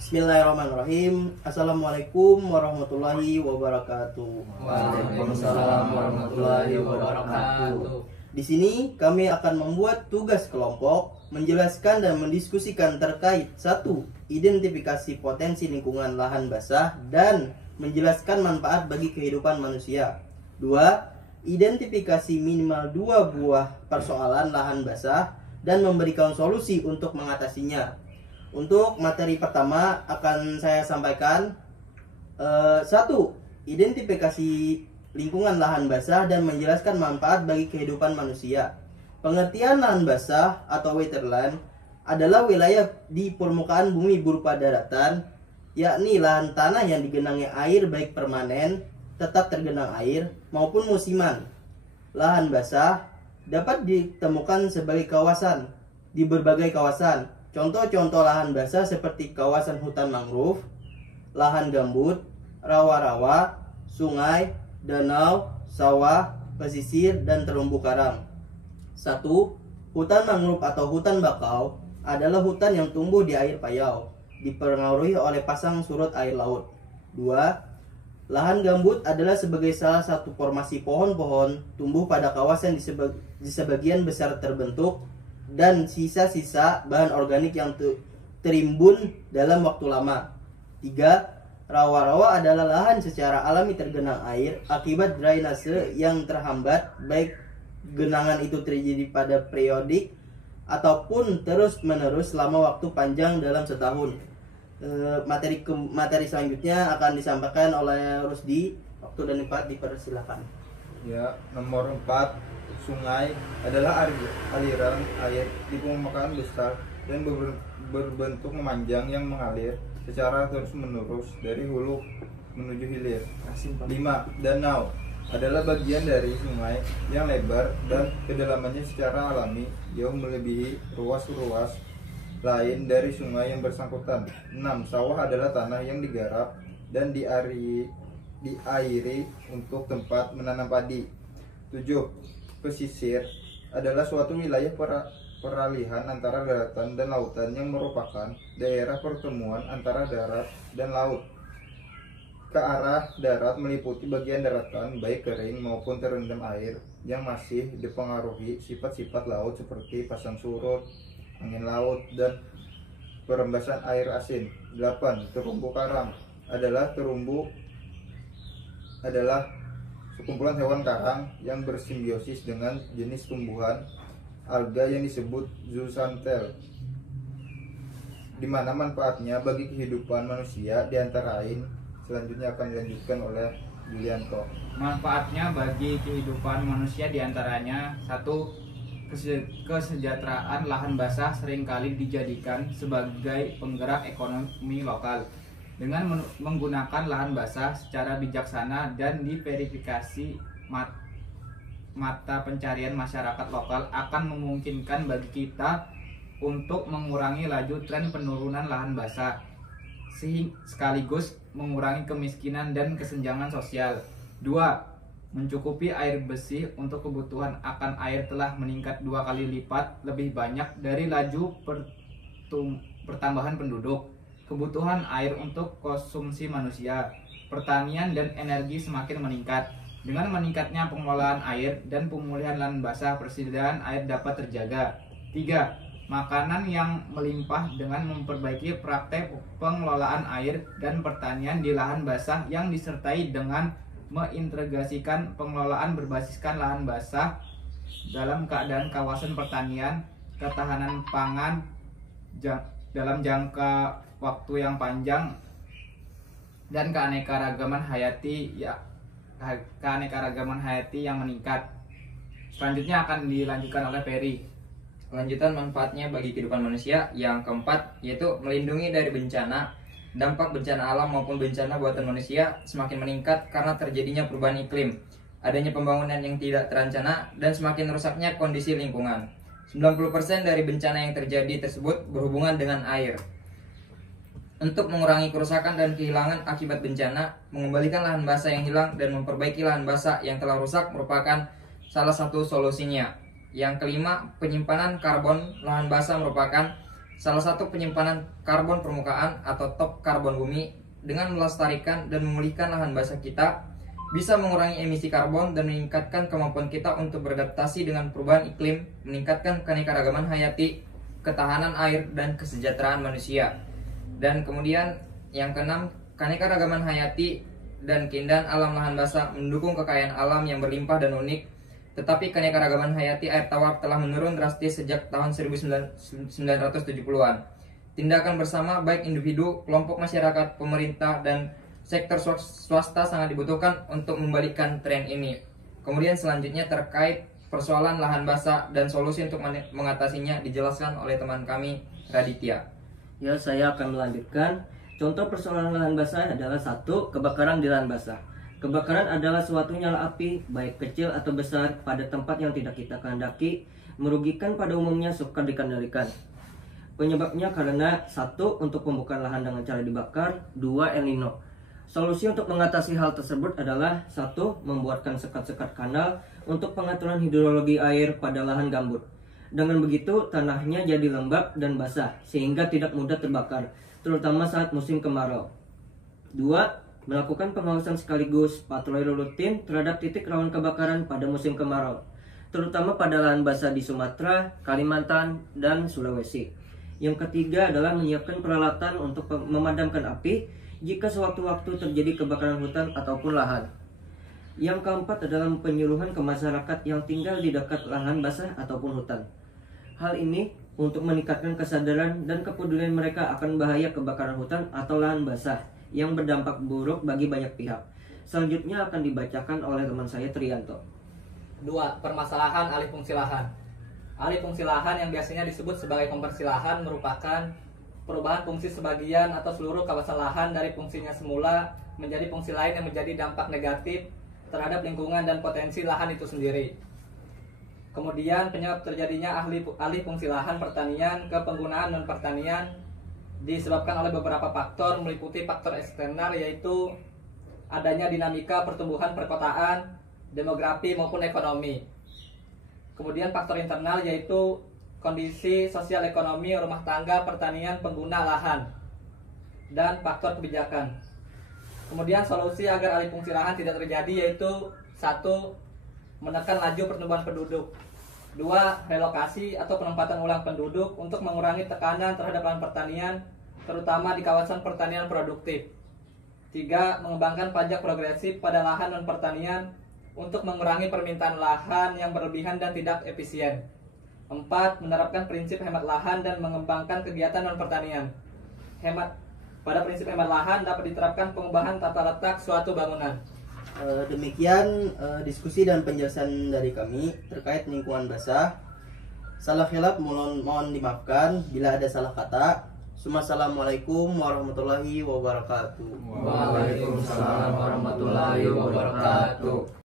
Bismillahirrahmanirrahim. Assalamualaikum warahmatullahi wabarakatuh. Waalaikumsalam warahmatullahi wabarakatuh. Di sini kami akan membuat tugas kelompok, menjelaskan dan mendiskusikan terkait 1. Identifikasi potensi lingkungan lahan basah dan menjelaskan manfaat bagi kehidupan manusia. 2. Identifikasi minimal 2 buah persoalan lahan basah dan memberikan solusi untuk mengatasinya. Untuk materi pertama akan saya sampaikan 1. Identifikasi lingkungan lahan basah dan menjelaskan manfaat bagi kehidupan manusia. Pengertian lahan basah atau wetland adalah wilayah di permukaan bumi berupa daratan, yakni lahan tanah yang digenangi air baik permanen, tetap tergenang air, maupun musiman. Lahan basah dapat ditemukan sebagai kawasan di berbagai kawasan. Contoh-contoh lahan basah seperti kawasan hutan mangrove, lahan gambut, rawa-rawa, sungai, danau, sawah, pesisir, dan terumbu karang. 1. Hutan mangrove atau hutan bakau adalah hutan yang tumbuh di air payau, dipengaruhi oleh pasang surut air laut. 2. Lahan gambut adalah sebagai salah satu formasi pohon-pohon tumbuh pada kawasan di sebagian besar terbentuk dan sisa-sisa bahan organik yang terimbun dalam waktu lama. 3. Rawa-rawa adalah lahan secara alami tergenang air akibat drainase yang terhambat, baik genangan itu terjadi pada periodik ataupun terus-menerus selama waktu panjang dalam setahun. Materi selanjutnya akan disampaikan oleh Rusdi. Waktu dan tempat dipersilakan. Ya, nomor 4, sungai adalah aliran air di permukaan besar dan berbentuk memanjang yang mengalir secara terus-menerus dari hulu menuju hilir. 5. Danau adalah bagian dari sungai yang lebar dan kedalamannya secara alami jauh melebihi ruas-ruas lain dari sungai yang bersangkutan. 6. Sawah adalah tanah yang digarap dan diairi untuk tempat menanam padi. 7. Pesisir adalah suatu wilayah peralihan antara daratan dan lautan yang merupakan daerah pertemuan antara darat dan laut. Ke arah darat meliputi bagian daratan baik kering maupun terendam air yang masih dipengaruhi sifat-sifat laut seperti pasang surut, angin laut, dan perembasan air asin. 8. Terumbu karang adalah sekumpulan hewan karang yang bersimbiosis dengan jenis tumbuhan alga yang disebut zooxantel, di mana manfaatnya bagi kehidupan manusia diantara lain. Selanjutnya akan dilanjutkan oleh Julianto. Manfaatnya bagi kehidupan manusia diantaranya: 1. Kesejahteraan. Lahan basah seringkali dijadikan sebagai penggerak ekonomi lokal. Dengan menggunakan lahan basah secara bijaksana dan diverifikasi mata pencarian masyarakat lokal akan memungkinkan bagi kita untuk mengurangi laju tren penurunan lahan basah, sekaligus mengurangi kemiskinan dan kesenjangan sosial. 2. Mencukupi air bersih untuk kebutuhan akan air telah meningkat 2 kali lipat lebih banyak dari laju pertambahan penduduk. Kebutuhan air untuk konsumsi manusia, pertanian, dan energi semakin meningkat. Dengan meningkatnya pengelolaan air dan pemulihan lahan basah, persediaan air dapat terjaga. 3. Makanan yang melimpah dengan memperbaiki praktek pengelolaan air dan pertanian di lahan basah yang disertai dengan mengintegrasikan pengelolaan berbasiskan lahan basah dalam keadaan kawasan pertanian, ketahanan pangan dalam jangka waktu yang panjang, dan keanekaragaman hayati yang meningkat. Selanjutnya akan dilanjutkan oleh Ferry. Lanjutan manfaatnya bagi kehidupan manusia yang keempat, yaitu melindungi dari bencana. Dampak bencana alam maupun bencana buatan manusia semakin meningkat karena terjadinya perubahan iklim, adanya pembangunan yang tidak terencana, dan semakin rusaknya kondisi lingkungan. 90% dari bencana yang terjadi tersebut berhubungan dengan air. Untuk mengurangi kerusakan dan kehilangan akibat bencana, mengembalikan lahan basah yang hilang dan memperbaiki lahan basah yang telah rusak merupakan salah satu solusinya. Yang kelima, penyimpanan karbon lahan basah merupakan salah satu penyimpanan karbon permukaan atau top karbon bumi. Dengan melestarikan dan memulihkan lahan basah kita, bisa mengurangi emisi karbon dan meningkatkan kemampuan kita untuk beradaptasi dengan perubahan iklim, meningkatkan keanekaragaman hayati, ketahanan air, dan kesejahteraan manusia. Dan kemudian yang keenam, keanekaragaman hayati dan keindahan alam lahan basah mendukung kekayaan alam yang berlimpah dan unik. Tetapi keanekaragaman hayati air tawar telah menurun drastis sejak tahun 1970-an. Tindakan bersama baik individu, kelompok masyarakat, pemerintah, dan sektor swasta sangat dibutuhkan untuk membalikkan tren ini. Kemudian selanjutnya terkait persoalan lahan basah dan solusi untuk mengatasinya dijelaskan oleh teman kami, Raditya. Ya, saya akan melanjutkan. Contoh persoalan lahan basah adalah 1. Kebakaran di lahan basah. Kebakaran adalah suatu nyala api, baik kecil atau besar, pada tempat yang tidak kita kehendaki, merugikan pada umumnya sukar dikendalikan. Penyebabnya karena 1. Untuk pembukaan lahan dengan cara dibakar, 2. El Nino. Solusi untuk mengatasi hal tersebut adalah 1. Membuatkan sekat-sekat kanal untuk pengaturan hidrologi air pada lahan gambut. Dengan begitu, tanahnya jadi lembab dan basah, sehingga tidak mudah terbakar, terutama saat musim kemarau. 2. Melakukan pengawasan sekaligus patroli rutin terhadap titik rawan kebakaran pada musim kemarau, terutama pada lahan basah di Sumatera, Kalimantan, dan Sulawesi. Yang ketiga adalah menyiapkan peralatan untuk memadamkan api jika sewaktu-waktu terjadi kebakaran hutan ataupun lahan. Yang keempat adalah penyuluhan ke masyarakat yang tinggal di dekat lahan basah ataupun hutan. Hal ini untuk meningkatkan kesadaran dan kepedulian mereka akan bahaya kebakaran hutan atau lahan basah yang berdampak buruk bagi banyak pihak. Selanjutnya akan dibacakan oleh teman saya, Trianto. 2. Permasalahan alih fungsi lahan. Alih fungsi lahan yang biasanya disebut sebagai konversi lahan merupakan perubahan fungsi sebagian atau seluruh kawasan lahan dari fungsinya semula menjadi fungsi lain yang menjadi dampak negatif terhadap lingkungan dan potensi lahan itu sendiri. Kemudian penyebab terjadinya alih fungsi lahan pertanian ke penggunaan non-pertanian disebabkan oleh beberapa faktor, meliputi faktor eksternal yaitu adanya dinamika pertumbuhan perkotaan, demografi maupun ekonomi. Kemudian faktor internal yaitu kondisi sosial ekonomi rumah tangga pertanian pengguna lahan, dan faktor kebijakan. Kemudian solusi agar alih fungsi lahan tidak terjadi yaitu 1. Menekan laju pertumbuhan penduduk. 2. Relokasi atau penempatan ulang penduduk untuk mengurangi tekanan terhadap lahan pertanian, terutama di kawasan pertanian produktif. 3. Mengembangkan pajak progresif pada lahan non pertanian untuk mengurangi permintaan lahan yang berlebihan dan tidak efisien. 4. Menerapkan prinsip hemat lahan dan mengembangkan kegiatan non pertanian. Pada prinsip hemat lahan dapat diterapkan pengubahan tata letak suatu bangunan. Demikian diskusi dan penjelasan dari kami terkait lingkungan basah. Salah khilaf mohon dimaafkan bila ada salah kata. Assalamualaikum warahmatullahi wabarakatuh. Waalaikumsalam warahmatullahi wabarakatuh.